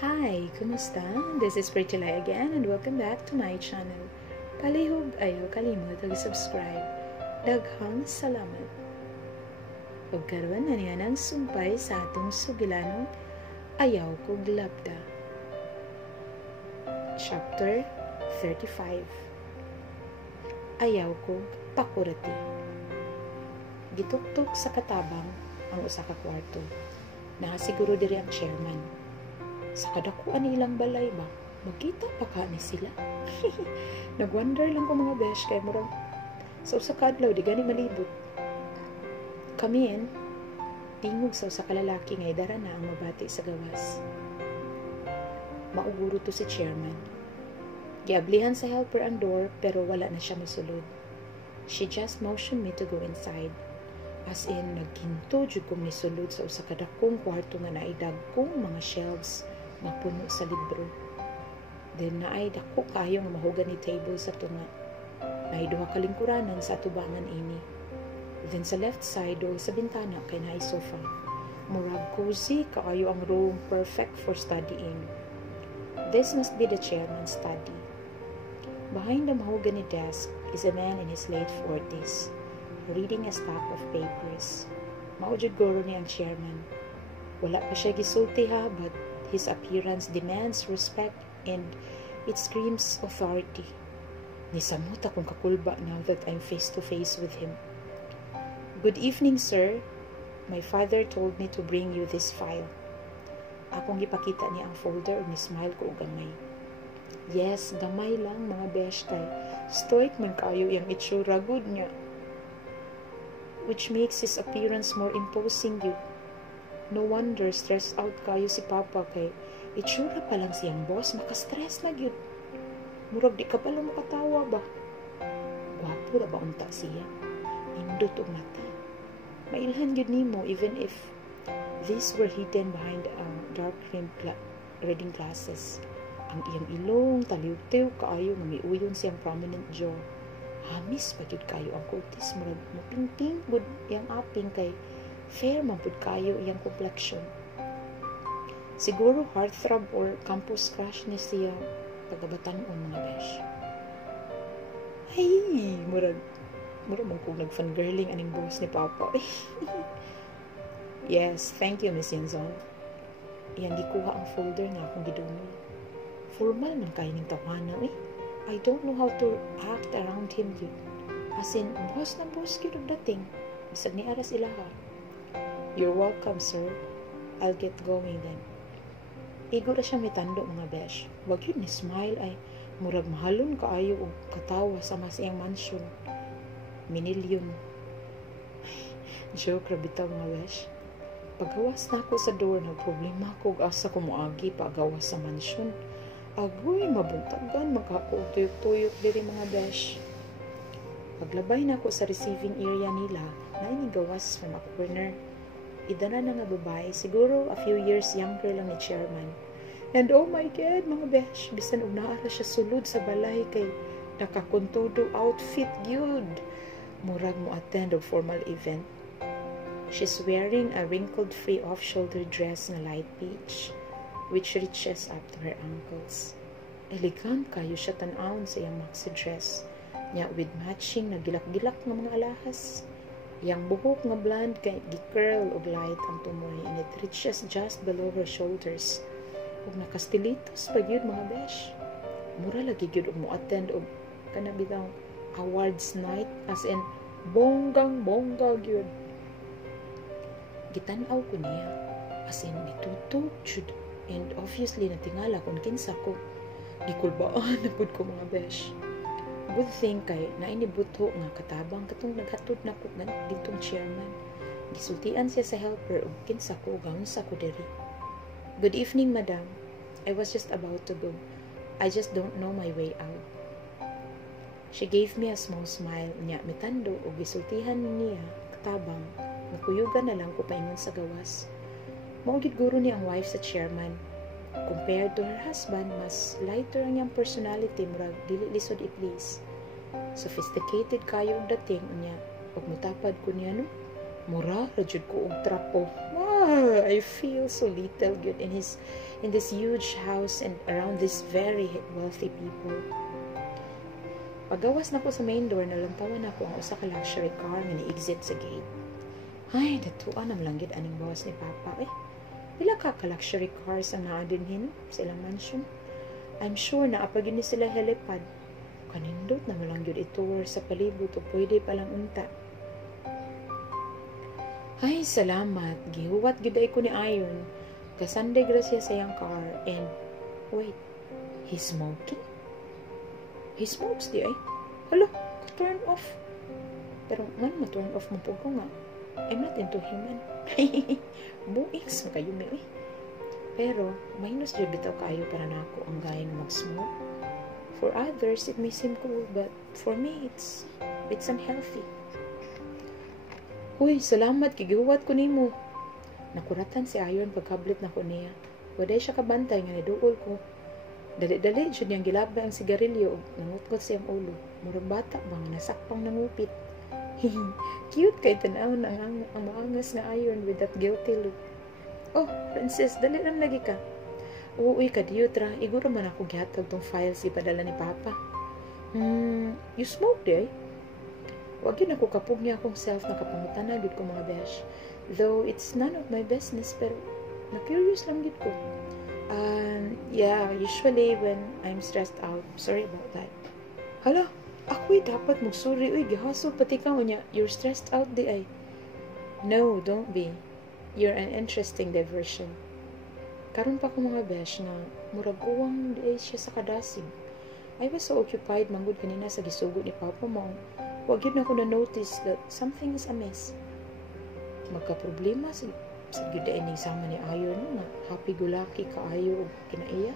Hi, kumusta? This is Pretty Lai again and welcome back to my channel. Palihog ayaw kalimot mag-subscribe. Daghang salamat. Ug karon na niya ng sumpay sa atong sugilanong Ayaw Kog Labda. Chapter 35. Ayaw Kog Pakurati. Gituktok sa katabang ang usa ka kwarto. Nakasiguro diri ang chairman. Sa kadakuan nilang balay ba, magkita pa ka ni sila. Nagwonder lang ko mga besh kay murag sa usa ka adlaw di gani malibot. Kamiin, tingog sa usa ka lalaki nga idara na ang mabati sa gawas. Mauguro to si chairman. Giablihan sa helper ang door pero wala na siya mosulod. She just motioned me to go inside. As in, nagkinto jud kong nisulod sa usa ka dakong kwarto nga naidagkong mga shelves nga puno sa libro. Then naay dako kayo nga mahogany table sa tunga. Naay duha ka lingkuranan sa atubangan ini. Then sa left side o sa bintana kay naay sofa. Murag cozy kaayo ang room, perfect for studying. This must be the chairman's study. Behind the mahogany desk is a man in his late 40s, reading a stack of papers. Mao jud guro ni ang chairman. Wala pa siya gisulti ha, but his appearance demands respect and it screams authority. Nisamot akong kakulba now that I'm face to face with him. Good evening, sir. My father told me to bring you this file. Akong ipakita niya ang folder ug ni-smile ko og gamay. Yes, gamay lang mga besh kay stoic man kayo iyang itsura good niya. Which makes his appearance more imposing yun. No wonder stressed out kayo si Papa kay itsura pa lang siyang boss, makastress na yun. Murag di ka pala makatawa ba? Gwapo na ba unta siya? Indot og mata. Mailhan yun nimo even if these were hidden behind dark reading glasses. Ang iyang ilong, taliw-tiw kaayo nga miuyon siyang prominent jaw. Hamis pa jud kayo ang kutis, murag mapingping bud iyang aping kay fair man pud kayo iyang complexion. Siguro heartthrob or campus crush ni siya pagabatan-on mga besh. Ay, murag man kung nag-fangirling aning boss ni Papa. Yes, thank you, Miss Yenzon. Iyang gikuha ang folder nga akong gidungol. Formal man kayo ning tawhana eh. I don't know how to act around him yun. As in, boss na boss yun ang dating. Bisag ni aras ilaha. You're welcome, sir. I'll get going then. Igo na siya mitando mga besh. Wag yun ni smile ay murag mahalon kaayo o katawa sa masiyang mansion. Minilyon. Joke rabitaw mga besh. Paggawas na ako sa door, nagproblema ko asa ko moagi pagawas sa mansion. Agoy, mabuntagan, magkakutuyok-tuyok diri mga besh. Paglabay na ako sa receiving area nila, nainigawas from a corner. Idana na nga babae, siguro a few years younger lang ni chairman. And oh my God, mga besh, bisan unaara siya sulod sa balay kay nakakontodo outfit good. Murag mo attend og formal event. She's wearing a wrinkled free off-shoulder dress na light peach, which reaches up to her ankles. Elegant kayo siya tan-awon sa iyang maxi dress, niya with matching na gilak-gilak ng mga alahas. Yang buhok nga blonde kay gi-curl og light ang tumoy and it reaches just below her shoulders. Ug nakastilitos pa gyud mga besh. Mura lagi gyud og mo-attend og kana bitaw awards night as in bonggang-bongga gyud. Gitan-aw ko niya as in nitutog jud. And obviously, natingala kung kinsa ko. Di kulbaan na pud ko mga besh. Good thing kay nainibutho nga katabang katong naghatod na ko ditong chairman. Gisultian siya sa helper ug kinsa ko gawon sa ko diri. Good evening, madam. I was just about to go. I just don't know my way out. She gave me a small smile niya mitando ug gisultihan niya katabang nakuyugan na lang ko paingon sa gawas. Maugid guro ni ang wife sa chairman. Compared to her husband, mas lighter ang iyang personality, murag dili lisod i-please. Sophisticated kayo ang dating niya. Pag mutapad ko niya, no? Mura, rajud ko og trapo. I feel so little good in this huge house and around these very wealthy people. Pagawas na ko sa main door, nalantawan ako ang usa ka luxury car nga ni-exit sa gate. Ay, datuan ang langgit aning bawas ni Papa. Pila ka luxury cars ang naadinhin sa ilang mansion. I'm sure na apagin ni sila helipad. Kanindot na malang yun itour sa palibot o pwede palang unta. Ay, salamat. Gihuwat giday ko ni Iron. Kasanday grasya sa iyang car. And, wait, he's smoking? He smokes di ay? Hala, turn off. Pero nga ma-turn off mo po ko nga. I'm not into human. Buings, makayumi eh. Pero, minus dyan bitaw kayo para na ako ang gayang mag-smoke. For others, it may seem cool, but for me, it's unhealthy. Huy, salamat, kigihuwat ko nimo. Nakuratan si Ayon pagkablit na ko niya. Waday siya kabantay nga niduol ko. Dali-dali siya niyang gilabay ang sigarilyo o nangutkot siyang ulo. Murang bata bang nasakpang nangupit. Cute kay tanaw na ang maangas nga Ayon with that guilty look. Oh, Princess, dali lang lagi ka. Uuwi ka, Diyutra. Iguro man ako gihatag tong files ipadala ni Papa. You smoke, di? Wag yun ako kapugnya akong self na kapangutan na gud ko mga besh. Though it's none of my business, pero na-curious lang gud ko. Yeah, usually when I'm stressed out. Sorry about that. Hala, ako'y dapat sorry. Uy, gihasol pati ka niya. You're stressed out, di ay? No, don't be. You're an interesting diversion. Karon pa ko mga besh nga murag uwang di siya sa kadasig. I was so occupied manggod kanina sa gisugod ni Papa mo. Wag yun ako na-notice that something is amiss. Magka-problema sa gyudain ni sama ni Ayon nga happy-go-lucky kaayo og kinaiya.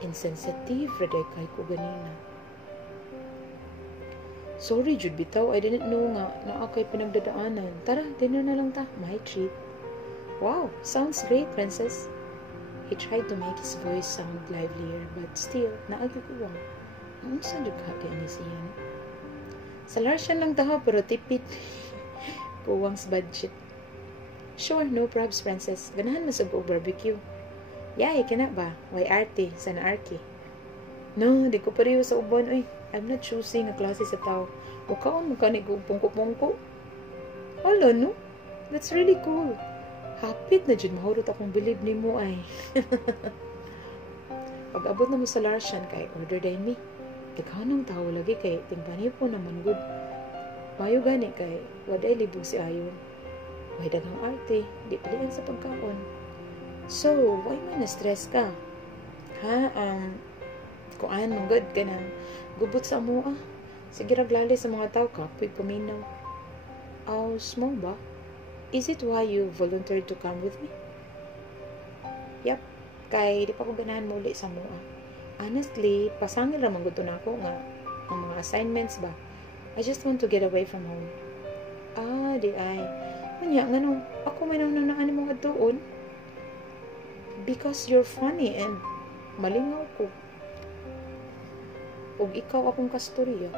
Insensitive raday kay ko ganina. Sorry jud bitaw, I didn't know nga naa kay pinagdadaanan. Tara, dinner na lang ta, my treat. Wow, sounds great, Princess. He tried to make his voice sound livelier, but still, naagikuwang. Ang saan yung kaya ni siya? Sa Larsian lang taho, pero tipid. Kuwang's budget. Sure, no probs, Princess. Ganahan mo sa barbecue. Yay, kana ba? Why arte? Sana arki? No, di ko pareho sa uban. Uy, I'm not choosing a klase sa tao. Wakaon mo ka ni pungko-pungko. Hala, no? That's really cool. Hapit na dyan, mahurot akong bilib ni mo ay. Pag abot na mo sa Larsian kay order din me. Ikaw nang tao lagi kay timpani po naman good. Mayo gani kay waday libog si Ayon. Way daghang arte, di palian sa pagkaon. So, why man na-stress ka? Ha, kung mong good ka na gubot sa mo ah. Sige raglali sa mga tao ka, puy paminaw. Small ba? Is it why you volunteered to come with me? Yep. Kay di pa ko ganahan muli sa mua. Honestly, pasangil ramang gusto na ako nga ang mga assignments ba. I just want to get away from home. Di ay. Anya, nga nung ako may nananaan mo nga doon. Because you're funny and malingaw ko. Og ikaw akong kastorya.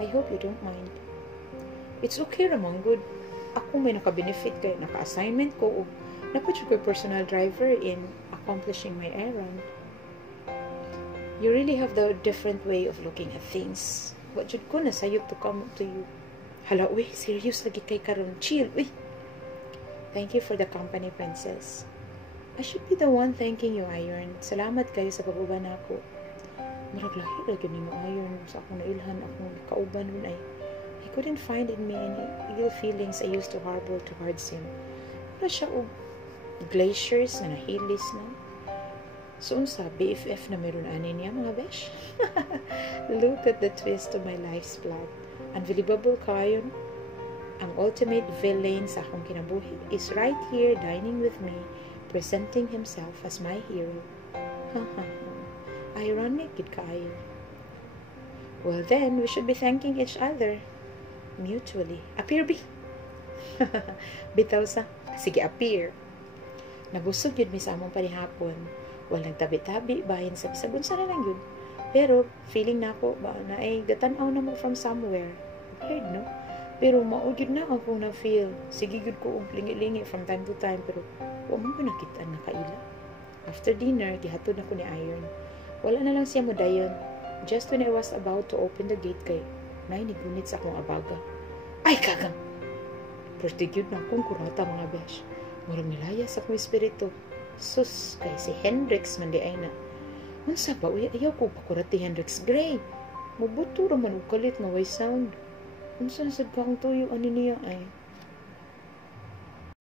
I hope you don't mind. It's okay ramang good. Ako may naka-benefit kay naka-assignment ko o napatid ko personal driver in accomplishing my errand. You really have the different way of looking at things. What should ko na sayop to come to you? Hala, uy, serious lagi kay karon. Chill, uy. Thank you for the company, Princess. I should be the one thanking you, Iron. Salamat kayo sa pag-uban ako. Maraglahi lagi ni mo, Iron. Sa akong nailhan, akong kauban nun ay I couldn't find in me any ill feelings I used to harbor towards him. Wala siya og glaciers na nahilis na. So, sa BFF na meron ani niya, mga besh? Look at the twist of my life's plot. Unbelievable kayon. Ang ultimate villain sa akong kinabuhi is right here dining with me, presenting himself as my hero. Ironic, gid kaayo. Well then, we should be thanking each other. Mutually. Appear, be. Bitaw sa. Sige, appear. Nabusog yun mi sa among panihapon. Walang tabi-tabi, bahin sa bisagun sana lang yun. Pero, feeling na ako, ba, na ay gatanaw na mo from somewhere. Weird, no? Pero mao gyud na akong na-feel. Sige gyud ko og lingi-lingi from time to time pero wa man ko nakita na kaila. After dinner, gihatod na ko ni Iron. Wala na lang siya mo dayon. Just when I was about to open the gate kay nay nigunit sa akong abaga. Ay kagang! Pertigyud na akong kurata mga besh. Murag nilaya sa akong espiritu. Sus, kay si Hendrix man di ay na. Unsa ba, uy, ayaw ko pakurati Hendrix Gray. Mubuto raman og kalit nga way sound. Unsa na sad ka akong tuyo ani niya ay.